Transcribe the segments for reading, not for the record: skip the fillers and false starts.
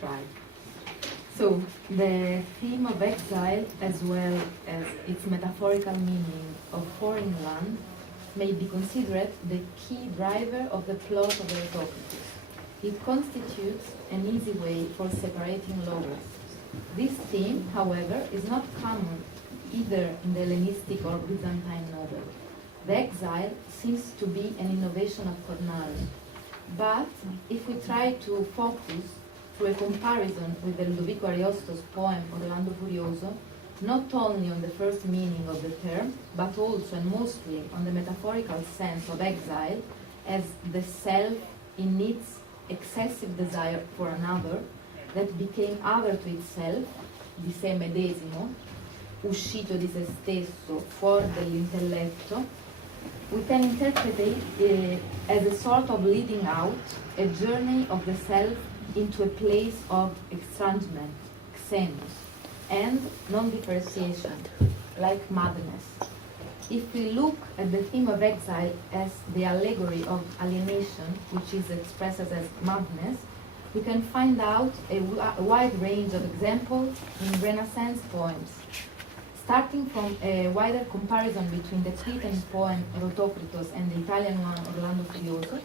try. So, the theme of exile, as well as its metaphorical meaning of foreign land, may be considered the key driver of the plot of Erotokritos. It constitutes an easy way for separating lovers. This theme, however, is not common either in the Hellenistic or Byzantine novel. The exile seems to be an innovation of Kornaros. But if we try to focus through a comparison with the Ludovico Ariosto's poem Orlando Furioso, not only on the first meaning of the term, but also and mostly on the metaphorical sense of exile as the self in its excessive desire for another, that became other to itself, di sé medesimo, uscito di se stesso, fuori dell'intelletto, we can interpret it as a sort of leading out, a journey of the self into a place of estrangement, xenos, and non-differentiation, like madness. If we look at the theme of exile as the allegory of alienation, which is expressed as madness, we can find out a wide range of examples in Renaissance poems. Starting from a wider comparison between the Cretan poem Erotokritos and the Italian one Orlando Furioso,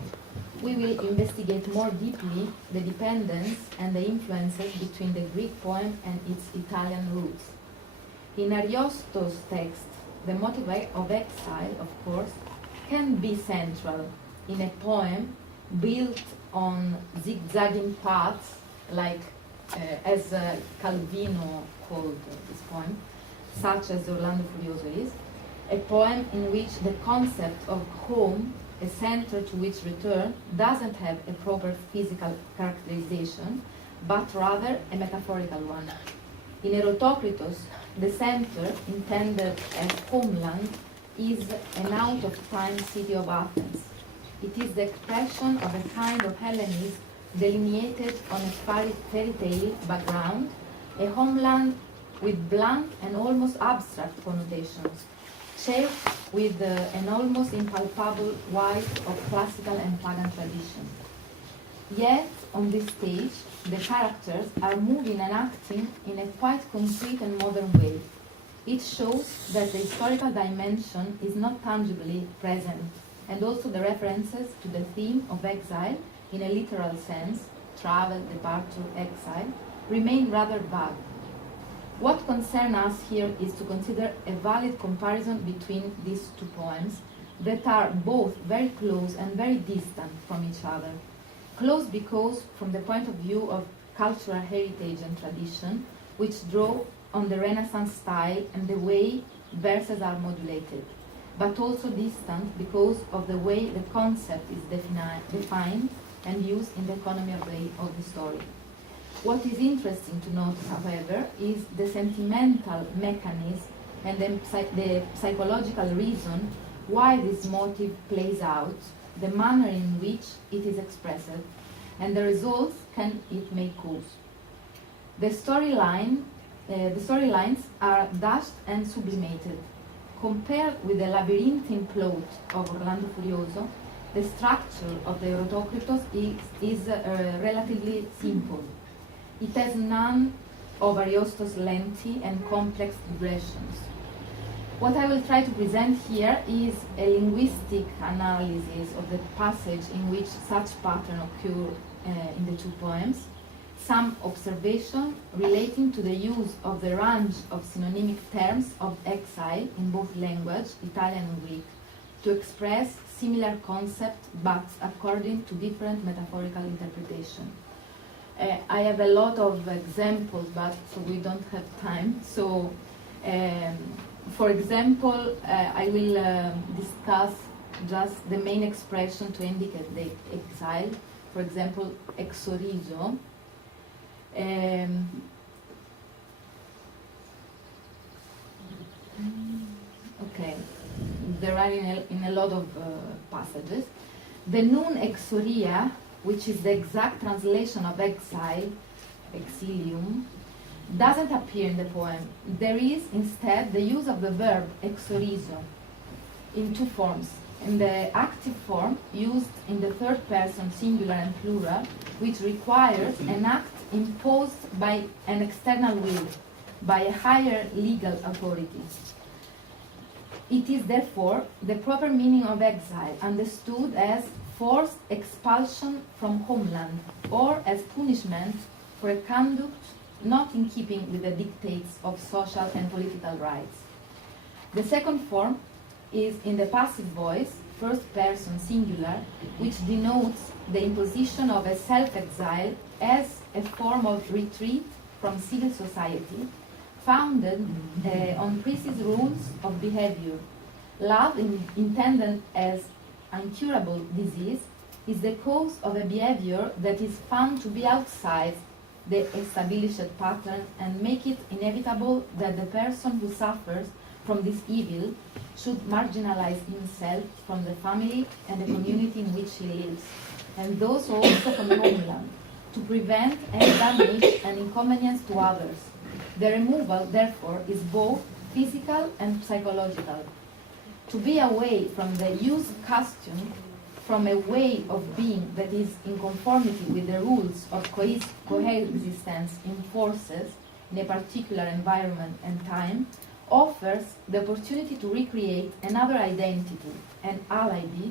we will investigate more deeply the dependence and the influences between the Greek poem and its Italian roots. In Ariosto's text, the motive of exile, of course, can be central in a poem built on zigzagging paths, like as Calvino called this poem, such as Orlando Furioso is, a poem in which the concept of home, a center to which return, doesn't have a proper physical characterization, but rather a metaphorical one. In Erotokritos, the center, intended as homeland, is an out-of-time city of Athens. It is the expression of a kind of Hellenism delineated on a fairy tale background, a homeland with blunt and almost abstract connotations, shaped with an almost impalpable white of classical and pagan tradition. Yet, on this stage, the characters are moving and acting in a quite concrete and modern way. It shows that the historical dimension is not tangibly present, and also the references to the theme of exile, in a literal sense, travel, departure, exile, remain rather vague. What concerns us here is to consider a valid comparison between these two poems that are both very close and very distant from each other. Close because, from the point of view of cultural heritage and tradition, which draw on the Renaissance style and the way verses are modulated, but also distant because of the way the concept is defined and used in the economy of the story. What is interesting to note, however, is the sentimental mechanism and the psychological reason why this motive plays out, the manner in which it is expressed, and the results it may cause. The storylines are dashed and sublimated. Compared with the labyrinthine plot of Orlando Furioso, the structure of the Erotokritos is relatively simple. It has none of Ariosto's lengthy and complex digressions. What I will try to present here is a linguistic analysis of the passage in which such patterns occur in the two poems, some observation relating to the use of the range of synonymic terms of exile in both language, Italian and Greek, to express similar concepts but according to different metaphorical interpretation. I have a lot of examples, but so we don't have time. So, for example, I will discuss just the main expression to indicate the exile. For example, exorizo. Okay, there are in a lot of passages. The nun exoria, which is the exact translation of exile, exilium, doesn't appear in the poem. There is instead the use of the verb exorizo in two forms. In the active form, used in the third person singular and plural, which requires an act imposed by an external will, by a higher legal authority. It is therefore the proper meaning of exile, understood as forced expulsion from homeland, or as punishment for a conduct not in keeping with the dictates of social and political rights. The second form is in the passive voice, first person singular, which denotes the imposition of a self-exile as a form of retreat from civil society, founded on precise rules of behavior. Love, intended as incurable disease, is the cause of a behavior that is found to be outside the established pattern and make it inevitable that the person who suffers from this evil should marginalize himself from the family and the community in which he lives, and those also from the homeland, to prevent any damage and inconvenience to others. The removal, therefore, is both physical and psychological. To be away from the used custom, from a way of being that is in conformity with the rules of coexistence in forces in a particular environment and time, offers the opportunity to recreate another identity, an alibi,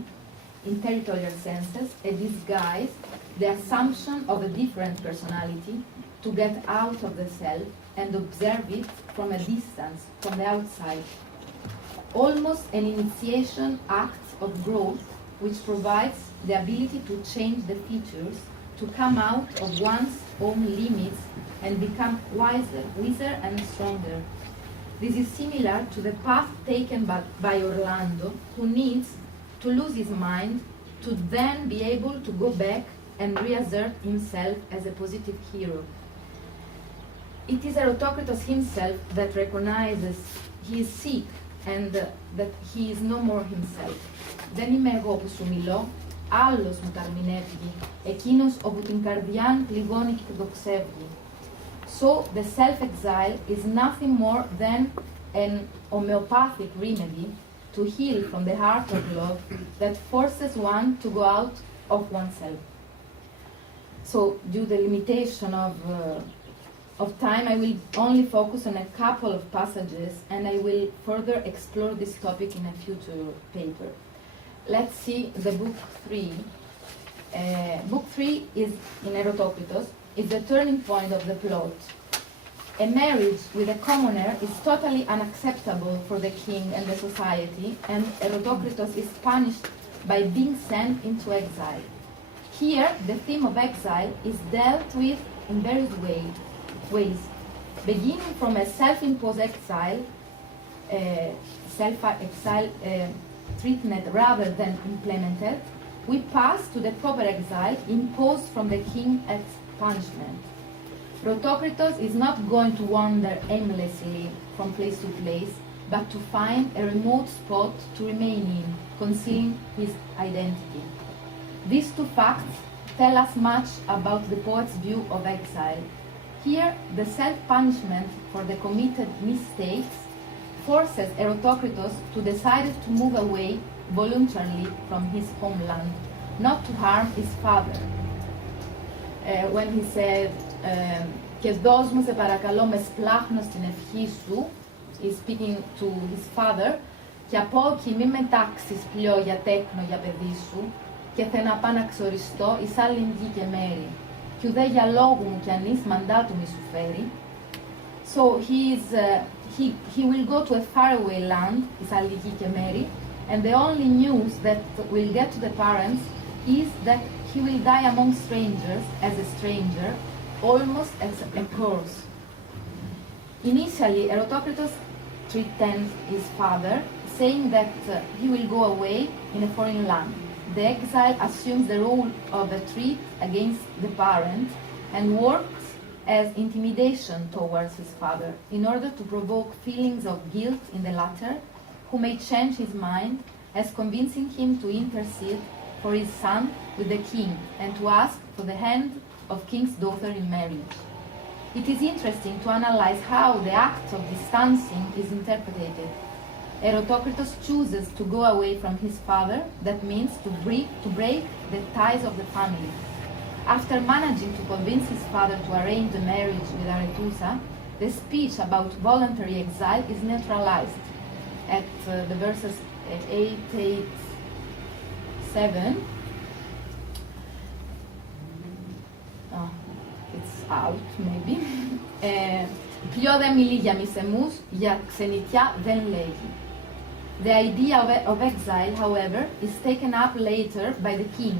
in territorial senses, a disguise, the assumption of a different personality, to get out of the self and observe it from a distance, from the outside. Almost an initiation act of growth, which provides the ability to change the features, to come out of one's own limits and become wiser and stronger. This is similar to the path taken by Orlando, who needs to lose his mind to then be able to go back and reassert himself as a positive hero. It is Erotokritos himself that recognizes he is sick and that he is no more himself. Δεν είμαι εγώ που σου μιλώ, άλλος μου ταρμινεύγει, εκείνος όπου την καρδιάν πληγώνει και δοξεύγει. So the self-exile is nothing more than an homeopathic remedy to heal from the heart of love that forces one to go out of oneself. So, due to the limitation of time, I will only focus on a couple of passages, and I will further explore this topic in a future paper. Let's see the book 3. Book 3 is in Erotokritos, is the turning point of the plot. A marriage with a commoner is totally unacceptable for the king and the society, and Erotokritos is punished by being sent into exile. Here, the theme of exile is dealt with in various ways, beginning from a self-imposed exile, treatment rather than implemented. We pass to the proper exile imposed from the king as punishment. Erotokritos is not going to wander aimlessly from place to place, but to find a remote spot to remain in, concealing his identity. These two facts tell us much about the poet's view of exile. Here, the self-punishment for the committed mistakes forces Erotokritos to decide to move away voluntarily from his homeland, not to harm his father. When he said, «Και δώσ' μου σε παρακαλώ με σπλάχνω στην ευχή σου», he's speaking to his father, «Και από εκεί μη με τάξεις πλειό για τέκνο για παιδί σου, και θε να πά να ξοριστώ εις άλλην γη και μέρη, κι ουδέ για λόγου μου κι αν εις μαντάτου μη σου φέρει». So he will go to a faraway land, εις άλλη γη και μέρη, and the only news that will get to the parents is that he will die among strangers as a stranger, almost as a curse. Initially, Erotokritos threatens his father, saying that he will go away in a foreign land. The exile assumes the role of a threat against the parent and works as intimidation towards his father in order to provoke feelings of guilt in the latter, who may change his mind, as convincing him to intercede for his son with the king and to ask for the hand of king's daughter in marriage. It is interesting to analyze how the act of distancing is interpreted. Erotokritos chooses to go away from his father, that means to break the ties of the family. After managing to convince his father to arrange a marriage with Arethusa, the speech about voluntary exile is neutralized at the verses 8, 8, 7. Oh, it's out, maybe. Πιο δε μιλεί για μισεμούς, για ξενιτιά δεν λέγει. The idea of exile, however, is taken up later by the king,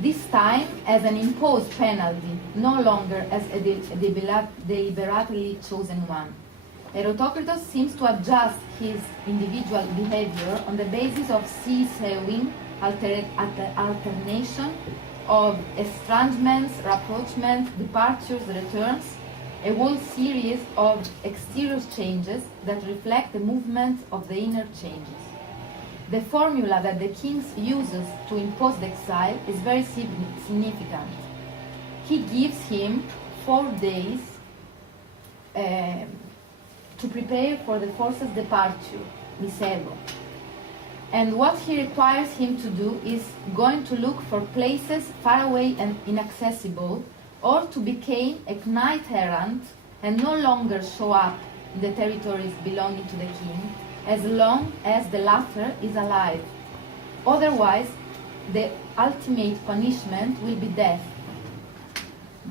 this time as an imposed penalty, no longer as a deliberately chosen one. Erotokritos seems to adjust his individual behavior on the basis of seesawing alternation of estrangements, rapprochements, departures, returns, a whole series of exterior changes that reflect the movement of the inner changes. The formula that the king uses to impose the exile is very significant. He gives him 4 days to prepare for the force's departure, misero. And what he requires him to do is going to look for places far away and inaccessible, or to become a knight errant and no longer show up in the territories belonging to the king, as long as the latter is alive. Otherwise, the ultimate punishment will be death.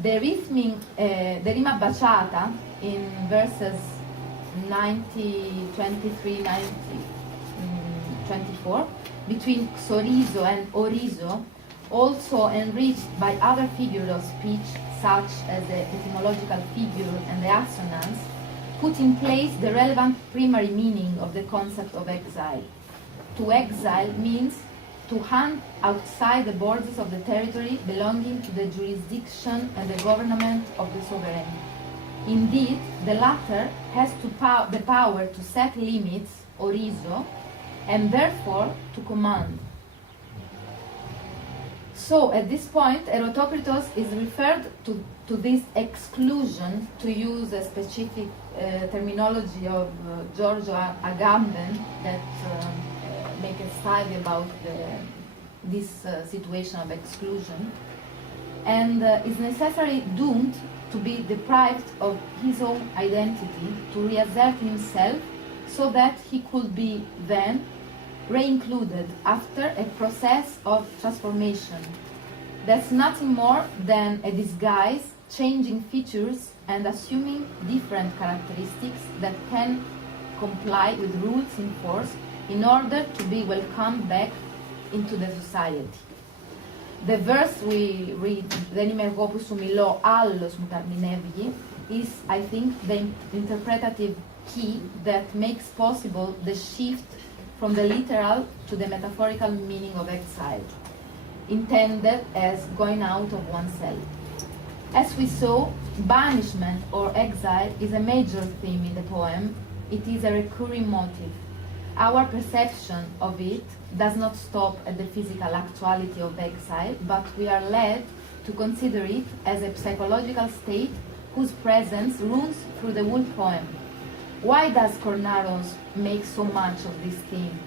The rima baciata in verses 90, 23, 90, 24, between xorizo and orizo, also enriched by other figures of speech, such as the etymological figure and the assonance, put in place the relevant primary meaning of the concept of exile. To exile means to hunt outside the borders of the territory belonging to the jurisdiction and the government of the sovereign. Indeed, the latter has the power to set limits, orizo, and therefore to command. So, at this point, Erotokritos is referred to this exclusion, to use a specific terminology of Giorgio Agamben that make a study about this situation of exclusion, and is necessarily doomed to be deprived of his own identity, to reassert himself, so that he could be then re-included after a process of transformation. That's nothing more than a disguise, changing features and assuming different characteristics that can comply with rules in force in order to be welcomed back into the society. The verse we read, «Δεν είμαι εγώ που σου μιλώ, άλλος μου ταρμηνεύγει», is, I think, the interpretative key that makes possible the shift from the literal to the metaphorical meaning of exile, intended as going out of oneself. As we saw, banishment or exile is a major theme in the poem. It is a recurring motive. Our perception of it does not stop at the physical actuality of exile, but we are led to consider it as a psychological state whose presence runs through the whole poem. Why does Kornaros make so much of this theme?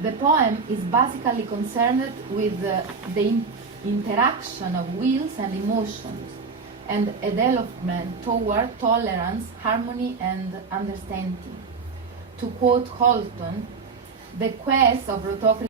The poem is basically concerned with the interaction of wills and emotions, and a development toward tolerance, harmony, and understanding. To quote Holton, the quest of Erotokritos